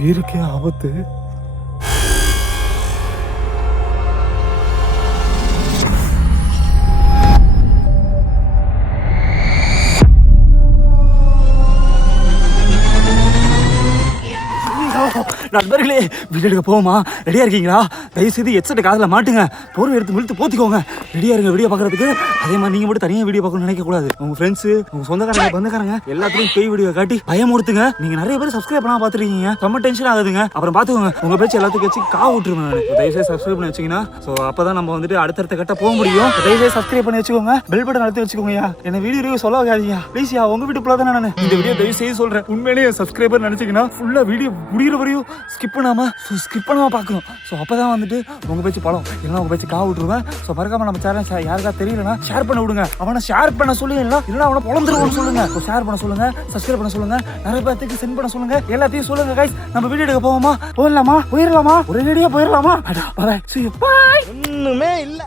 உயிருக்கே ஆபத்து. நண்பர்களே, வீடியோ எடுக்க போவோமா? ரெடியா இருக்கீங்களா? தயவுசெய்து ஹெட்செட் காதில் மாட்டுங்க, போர்வை எடுத்து மிழுத்து போத்திக்கோங்க. ரெடியா இருங்க வீடியோ பார்க்கறதுக்கு. அதே மாதிரி நீங்க மட்டும் தனியாக வீடியோ பார்க்கணும்னு நினைக்கக்கூடாது. உங்க ஃப்ரெண்ட்ஸு, உங்க சொந்தக்காரங்க, பந்தக்காரங்க எல்லாத்துலையும் பேய் வீடியோ காட்டி பயமுறுத்துங்க. நீங்க நிறைய பேர் சப்ஸ்கிரைப் பண்ணாம பார்த்துருக்கீங்க, செம்ம டென்ஷன் ஆகுதுங்க. அப்புறம் பார்த்துக்கோங்க, உங்க பேச்சு எல்லாத்துக்கும் வச்சு காவு விட்டுருவேன் நான். தயவுசெய்து சப்ஸ்கிரைப் பண்ணி வச்சிங்கன்னா, ஸோ அப்பதான் நம்ம வந்துட்டு அடுத்தடுத்த கட்ட போக முடியும். தயவுசெய்து சப்ஸ்கிரைப் பண்ணி வச்சுக்கோங்க, பெல் பட்டன் அழுத்தி வச்சுக்கோங்கயா. என்ன வீடியோ ரிவ்யூ சொல்ல வைக்காதீங்க ப்ளீஸ்யா. உங்க வீட்டு பிள்ளை தானே நான். இந்த வீடியோ தயவுசெய்து சொல்றேன், உண்மையிலேயே சப்ஸ்கிரைபர் நினைச்சீங்கன்னா ஃபுல்லா வீடியோ முடிகிற வரையும் ஸ்கிப் பண்ணாம பார்க்கணும். ஸோ அப்பதான் வந்துட்டு உங்க பேச்சு பழம், இல்லைன்னா உங்க பேச்சு காவு விட்டுருவேன். ஸோ மறக்காம நம்ம சேனல் யாருக்கா தெரியலன்னா ஷேர் பண்ண விடுங்க. அவனை ஷேர் பண்ண சொல்லுங்க, இல்லைன்னா அவனை பொழந்துருவோம்னு சொல்லுங்க. ஸோ ஷேர் பண்ண சொல்லுங்க, சப்ஸ்கிரைப் பண்ண சொல்லுங்க, நிறைய பேருக்கு சென்ட் பண்ண சொல்லுங்க, எல்லாத்தையும் சொல்லுங்க கைஸ். நம்ம வீடியோ எடுக்க போவோமா? போயிடலாமா? ஒரே வீடியோ போயிடலாமா? பாய். ஒண்ணுமே இல்ல.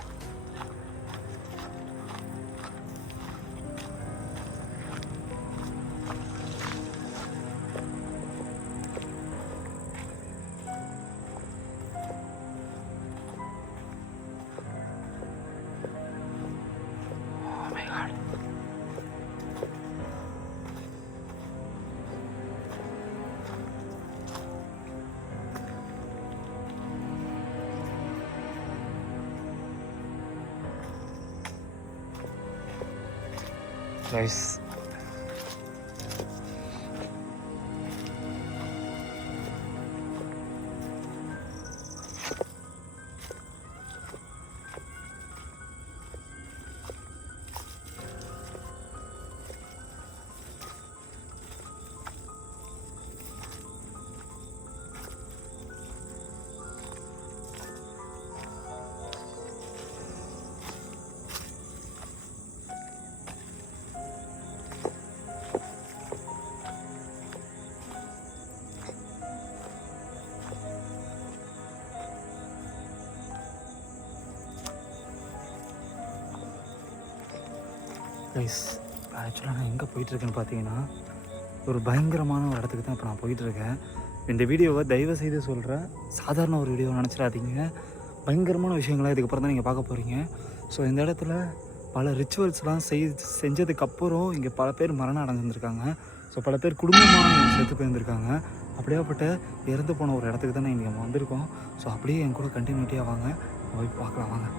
Guys, ஆக்சுவலாக நான் எங்கே போயிட்டுருக்கேன்னு பார்த்தீங்கன்னா, ஒரு பயங்கரமான ஒரு இடத்துக்கு தான் இப்போ நான் போயிட்டுருக்கேன். இந்த வீடியோவை தயவு செய்து சொல்கிறேன், சாதாரண ஒரு வீடியோவை நினச்சிடாதீங்க. பயங்கரமான விஷயங்களாக இதுக்கப்புறம் தான் நீங்கள் பார்க்க போகிறீங்க. ஸோ இந்த இடத்துல பல ரிச்சுவல்ஸ்லாம் செஞ்சதுக்கப்புறம் இங்கே பல பேர் மரணம் அடைஞ்சிருந்துருக்காங்க. ஸோ பல பேர் குடும்பமாக செத்து போயிருந்துருக்காங்க. அப்படியாப்பட்ட இறந்து போன ஒரு இடத்துக்கு தான் இன்றைக்கி நம்ம வந்திருக்கோம். ஸோ அப்படியே என் கூட கண்டினியூட்டியாக வாங்க, போய் பார்க்கலாம் வாங்க.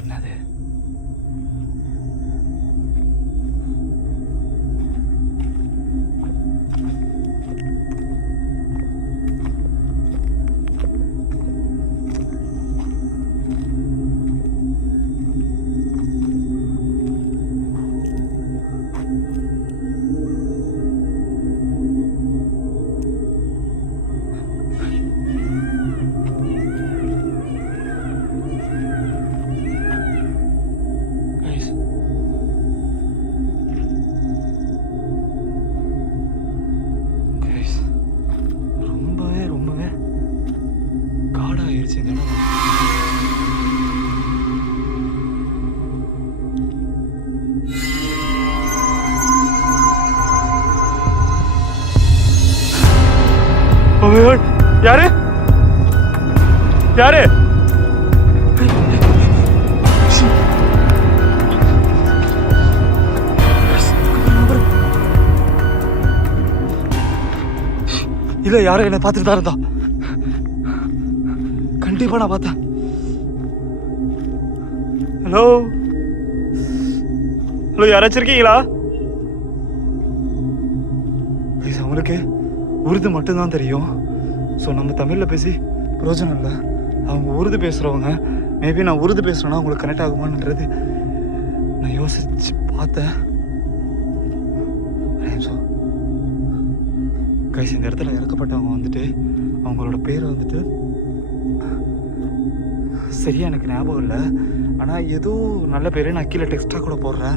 என்னது யாரு யாரு? இல்ல, யாரும் என்னை பார்த்துட்டு தான் இருந்தா. கண்டிப்பா நான் பார்த்தேன். ஹலோ, யாராச்சும் இருக்கீங்களா? அவங்களுக்கு உருது மட்டும்தான் தெரியும். ஸோ நம்ம தமிழில் பேசி பிரயோஜனம் இல்லை. அவங்க உருது பேசுகிறவங்க, மேபி நான் உருது பேசுகிறேன்னா அவங்களுக்கு கனெக்ட் ஆகுமான்றது நான் யோசிச்சு பார்த்தேன். கைஸ் இந்த இடத்துல இறக்கப்பட்டவங்க வந்துட்டு அவங்களோட பேர் வந்துட்டு சரியா எனக்கு ஞாபகம் இல்லை. ஆனால் ஏதோ நல்ல பேர், நான் கீழே டெக்ஸ்ட்டாக கூட போடுறேன்.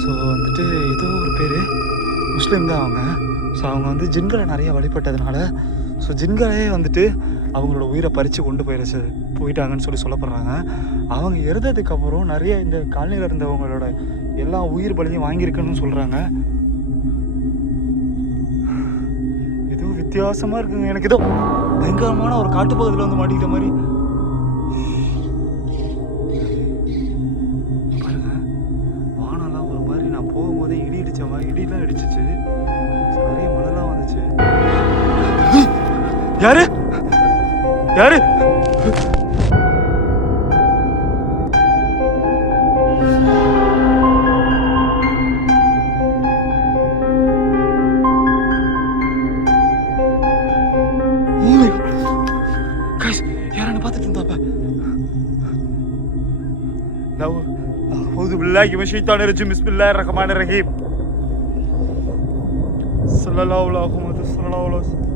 ஸோ வந்துட்டு ஏதோ ஒரு பேர், முஸ்லீம் தான் அவங்க. ஸோ அவங்க வந்து ஜின்களை நிறைய வழிபட்டதுனால ஸோ ஜின்களே வந்துட்டு அவங்களோட உயிரை பறித்து கொண்டு போயிட்டாங்கன்னு சொல்லப்படுறாங்க. அவங்க இறந்ததுக்கப்புறம் நிறைய இந்த காலனியில் இருந்தவங்களோட எல்லா உயிர் பலியும் வாங்கியிருக்குன்னு சொல்கிறாங்க. ஏதோ வித்தியாசமாக இருக்குங்க. எனக்கு ஏதோ பயங்கரமான ஒரு காட்டுப்பகுதியில் வந்து மாட்டிக்கிட்ட மாதிரி பாருங்க. வானம்லாம் ஒரு மாதிரி, நான் போகும்போதே இடி இடித்த மாதிரி இடிலாம் இடிச்சிச்சு, நிறைய மழைலாம் வந்துச்சு. யாரு யாரு யாரன்னு பார்த்துட்டு இருந்தாப்ப. أعوذ بالله من الشيطان الرجيم بسم الله الرحمن الرحيم صلى الله عليه محمد صلى الله عليه وسلم.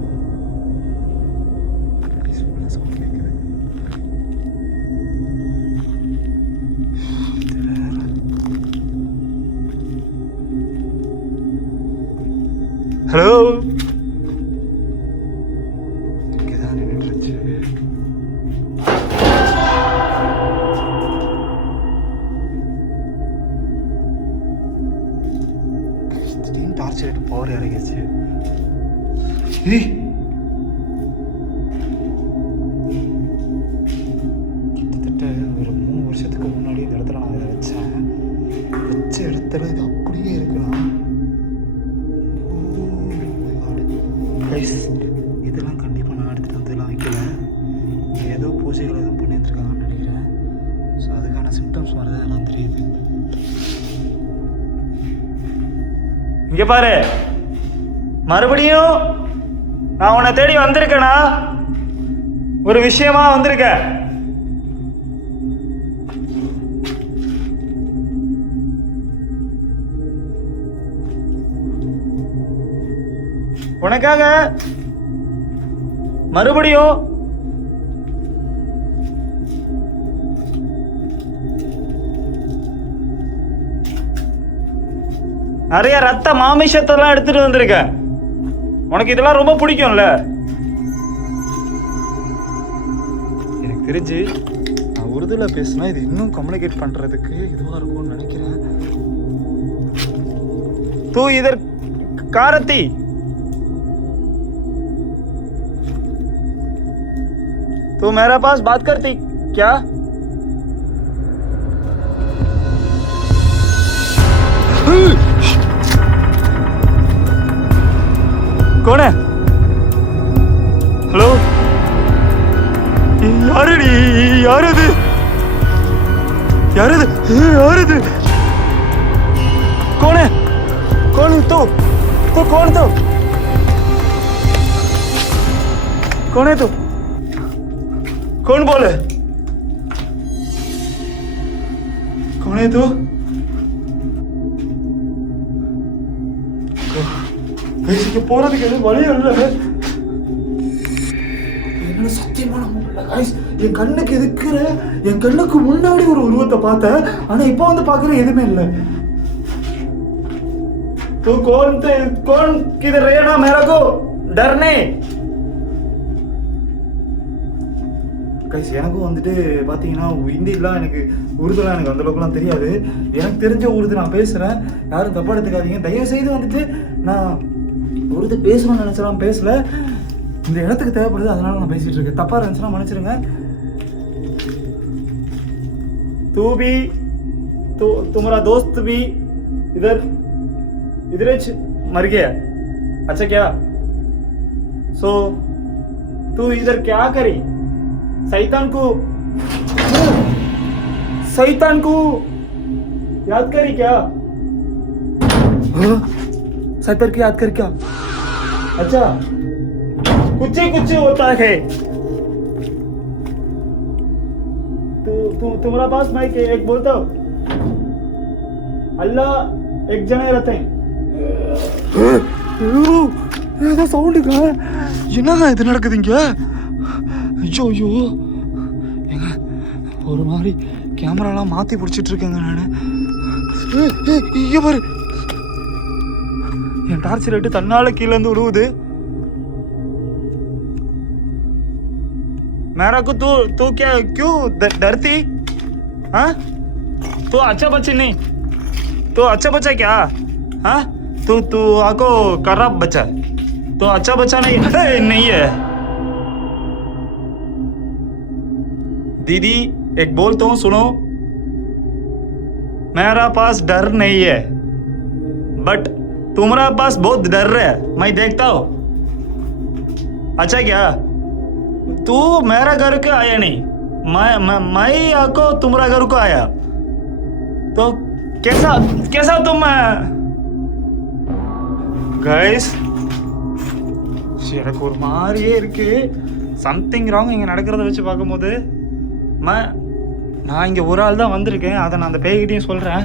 ஹலோ இங்கதான் நின்றுச்சு. திடீர்னு டார்ச் லைட் பவர் இறங்கிடுச்சு. கிட்டத்தட்ட ஒரு 3 வருஷத்துக்கு முன்னாடி இந்த இடத்துல நான் இதை வச்ச இடத்துல இது அப்படியே இருக்குண்ணா. இதெல்லாம் கண்டிப்பாக நான் எடுத்துகிட்டு வந்துலாம் வைக்கல. ஏதோ பூஜைகள் எதுவும் பண்ணியிருந்துருக்காங்கன்னு நினைக்கிறேன். ஸோ அதுக்கான சிம்டம்ஸ் வரது எல்லாம் தெரியுது. இங்கே பாரு, மறுபடியும் நான் உன்னை தேடி வந்திருக்கேனா? ஒரு விஷயமா வந்திருக்கேன். உனக்காக மறுபடியும் நிறைய ரத்த மாமிசத்தெல்லாம் எடுத்துட்டு வந்திருக்கேன். உனக்கு இதெல்லாம் ரொம்ப பிடிக்கும்ல? எனக்கு தெரிஞ்சு நான் உருதுல பேசினா இது இன்னும் கம்யூனிகேட் பண்றதுக்கு இதுவா இருக்கும்னு நினைக்கிறேன். தூ இதர் காரத்தி तो मेरे पास बात करती क्या? कौन है? हेलो यार यार இது यार இது कौन है? कौन तो कौन तो कौन है? तो कौन बोले? कौन है तू? பேசிக்க போறதுக்கு எதுவும் வழி இல்லை. என்ன சத்தியமான முடியல கைஸ். என் கண்ணுக்கு எதுக்குற, என் கண்ணுக்கு முன்னாடி ஒரு உருவத்தை பார்த்தேன். ஆனா இப்போ வந்து பாக்குற எதுவுமே இல்லை. तू कौन किधर रहे ना मेरे को डरने. கைஸ் எனக்கும் வந்துட்டு பார்த்தீங்கன்னா ஹிந்திலாம் எனக்கு உருதுலாம் எனக்கு அந்தளவுக்குலாம் தெரியாது. எனக்கு தெரிஞ்ச உருது நான் பேசுகிறேன், யாரும் தப்பாக எடுத்துக்காதீங்க. தயவுசெய்து வந்துட்டு நான் உருது பேசணும்னு நினச்சலாம் பேசலை. இந்த இடத்துக்கு தேவைப்படுது, அதனால நான் பேசிகிட்டு இருக்கேன். தப்பாக இருந்துச்சுன்னா மன்னிச்சிருங்க. तू भी तो तुम्हारा दोस्त भी इधर मर गया. अच्छा क्या? सो तू इधर क्या करी? शैतान को याद करी क्या? शैतान की याद करी क्या? अच्छा कुछ होता है. तुम्हारा पास मैं एक बोलता हूँ, अल्लाह एक जने रहते हैं. ஏதோ சவுண்டுங்க. என்னங்க இது நடக்குது இங்க? ஐயோ ஐயோ ஏங்க, ஒரு மாதிரி கேமராலாம் மாற்றி பிடிச்சிட்டு இருக்கேங்க நான். இங்கே பாரு, என் டார்ச் லைட்டு தன்னால கீழேருந்து விழுவுது. मेरा को तू क्या क्यों डरती? हाँ, तू अच्छा बच्चा नहीं, तू अच्छा बच्चा क्या? हाँ, तू आको खराब बच्चा, तो अच्छा बच्चा नहीं है। दीदी एक बोलता हूँ सुनो, मेरा पास डर नहीं है, बट तुम्हारा पास बहुत डर है, मैं देखता हूँ। अच्छा क्या? तू मेरा घर को आया नहीं, मैं आको तुम्हारा घर को आया, तो कैसा तुम गाइस? எனக்கு ஒரு மாதிரியே இருக்கு. சம்திங் ராங் இங்கே நடக்கிறத வச்சு பார்க்கும்போது. நான் இங்கே ஒரு ஆள் தான் வந்திருக்கேன், அதை நான் அந்த பேய்கிட்டையும் சொல்கிறேன்.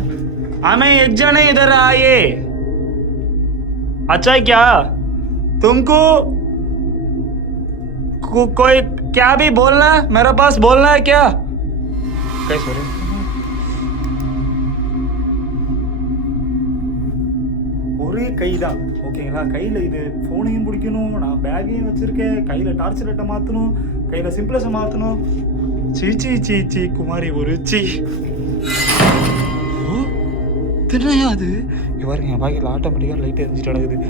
हमें एक जने इधर आए, अच्छा क्या तुमको कोई क्या भी बोलना है, मेरे पास बोलना है क्या? कैसे ஒரே கை தான் ஓகேங்களா. கையில் இது ஃபோனையும் பிடிக்கணும், நான் பேக்கையும் வச்சுருக்கேன், கையில் டார்ச் லைட்டை மாற்றணும், கையில் சிம்பிளஸை மாற்றணும். சீ குமாரி ஒரு சீ. ஓ தின்னையா அது? பாருங்க என் பாக்கெட்டில் ஆட்டோமேட்டிக்காக லைட் எரிஞ்சிட்டு நடக்குது.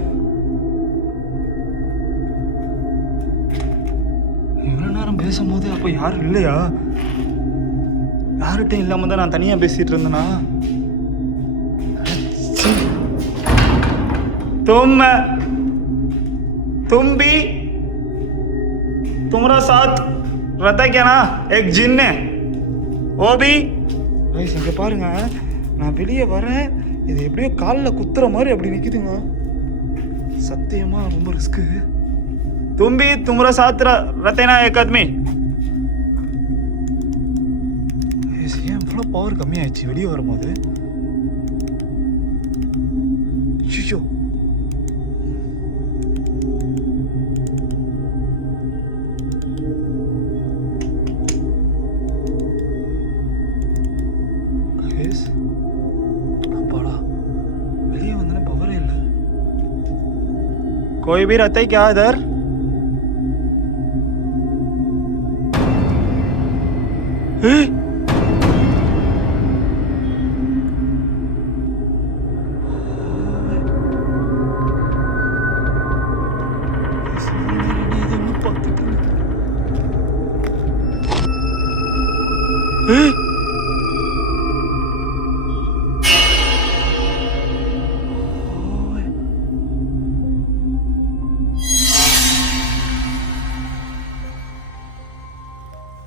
இவ்வளோ நேரம் பேசும்போது அப்போ யாரும் இல்லையா? யார்கிட்டையும் இல்லாமல் தான் நான் தனியாக பேசிகிட்டு இருந்தேனா? तुम भी तुम्हारा साथ रहता क्या ना एक जिन है, वो भी இங்கே பாருங்க. நான் வெளியே வரேன், இது எப்படியோ காலில் குத்துற மாதிரி அப்படி நிற்குதுங்க. சத்தியமா ரொம்ப ரிஸ்க்கு. तुम भी तुम्हारा साथ रहते ना एक आदमी. ஏன் இவ்வளோ பவர் கம்மியாயிடுச்சு வெளியே வரும்போது? ஐயோ அப்பாடா, வெளியே வந்தோன்னே பவரே இல்லை. कोई भी रहता है क्या इधर?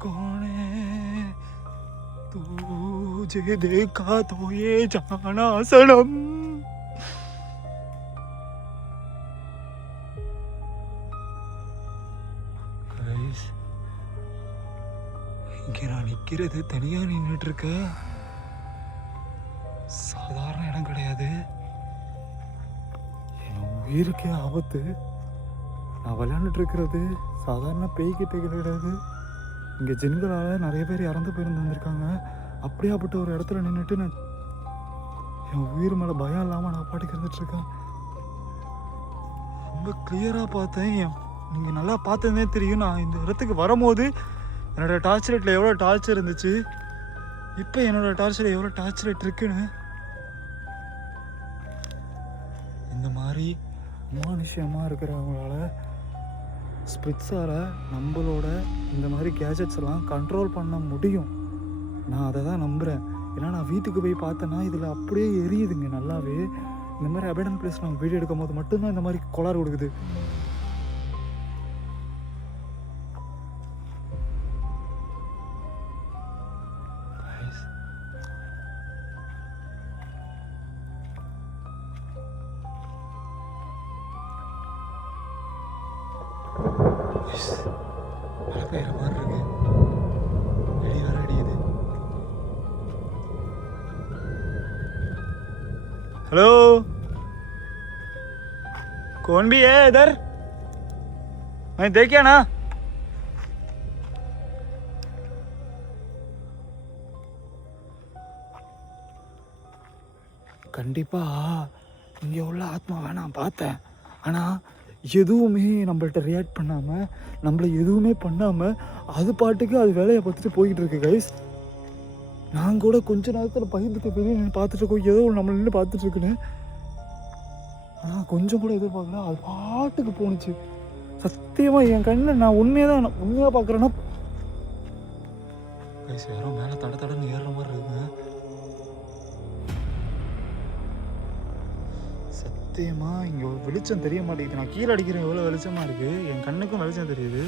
कौन है तुझे देखा तो ये जाना सनम. இங்கே நான் நிற்கிறது தனியாக நின்றுட்டு இருக்க சாதாரண இடம் கிடையாது. என் உயிருக்கே ஆபத்து. நான் விளையாண்டுட்டு இருக்கிறது சாதாரண பேய்கிட்ட கிடையாது. இங்கே ஜென்களால் நிறைய பேர் இறந்து போயிருந்து வந்திருக்காங்க. அப்படியாப்பட்ட ஒரு இடத்துல நின்றுட்டு நான் என் உயிர் மேலே பயம் இல்லாமல் நான் பாட்டுக்கு இருந்துட்டுருக்கேன். ரொம்ப கிளியராக பார்த்தேன். நீங்கள் நல்லா பார்த்ததே தெரியும். நான் இந்த இடத்துக்கு வரும்போது என்னோடய டார்ச் லைட்டில் எவ்வளோ டார்ச் இருந்துச்சு, இப்போ என்னோடய டார்ச்சில் எவ்வளோ டார்ச் லைட் இருக்குன்னு. இந்த மாதிரி அமானுஷ்யமாக இருக்கிறவங்களால ஸ்பிரிட்ஸால் நம்மளோட இந்த மாதிரி கேஜெட்ஸ் எல்லாம் கண்ட்ரோல் பண்ண முடியும். நான் அதை தான் நம்புகிறேன். ஏன்னா நான் வீட்டுக்கு போய் பார்த்தேன்னா இதில் அப்படியே எரியுதுங்க நல்லாவே. இந்த மாதிரி அபேண்டன் பிளேஸ் நம்ம வீடியோ எடுக்கும் போது மட்டும்தான் இந்த மாதிரி கோளாறு கொடுக்குது. மழை பெய்கிற மாதிரி இருக்கு. வெளியே வர அடிக்குது. हेलो, कौन भी है इधर? देखिए ना கண்டிப்பா இங்கே உள்ள ஆத்மாவை நான் பார்த்தேன். ஆனால் எதுவுமே நம்மள்ட்ட ரியாக்ட் பண்ணாமல், நம்மளை எதுவுமே பண்ணாமல் அது பாட்டுக்கு அது வேலையை பார்த்துட்டு போய்கிட்டு இருக்கு கைஸ். நான் கூட கொஞ்ச நேரத்தில் பயந்துட்டு வெளியே நின்று பார்த்துட்டு இருக்கோம், ஏதோ நம்மளை நின்று பார்த்துட்டு இருக்குன்னு. ஆனால் கொஞ்சம் கூட எதிர்பார்க்கல, அது பாட்டுக்கு போணுச்சு. சத்தியமாக என் கண்ணில் நான் உண்மையாக பார்க்குறேன்னா கைஸ் யாரோ மேலே தடன்னு ஏறுற மாதிரி இருக்குங்க. சத்தியமாக இங்கே வெளிச்சம் தெரிய மாட்டேங்குது. நான் கீழே அடிக்கிறேன், எவ்வளோ வெளிச்சமாக இருக்குது, என் கண்ணுக்கும் வெளிச்சம் தெரியுது.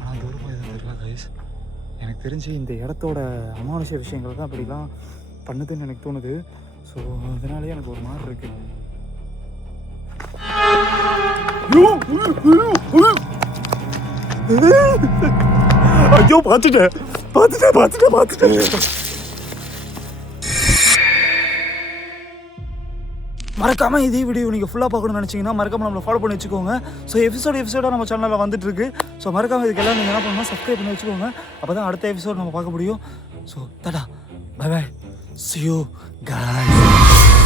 ஆனால் தூரமாக எதுவும் தெரியல கைஸ். எனக்கு தெரிஞ்சு இந்த இடத்தோட அமானுஷ விஷயங்கள் தான் அப்படிலாம் பண்ணுதுன்னு எனக்கு தோணுது. ஸோ அதனாலேயே எனக்கு ஒரு மாதிரி இருக்கு. ஐயோ பார்த்துட்டேன். மறக்காமல் இதே வீடியோ நீங்கள் ஃபுல்லாக பார்க்கணும்னு நினச்சிங்கன்னா மறக்காமல் நம்மளை ஃபாலோ பண்ணி வச்சுக்கோங்க. ஸோ எபிசோடாக நம்ம சேனலில் வந்துட்டுருக்கு. ஸோ மறக்காமல் இதுக்கெல்லாம் நீங்கள் என்ன பண்ணணும், சப்ஸ்கிரைப் பண்ணி வச்சுக்கோங்க. அப்போ தான் அடுத்த எபிசோட் நம்ம பார்க்க முடியும். So tata, bye bye, see you guys.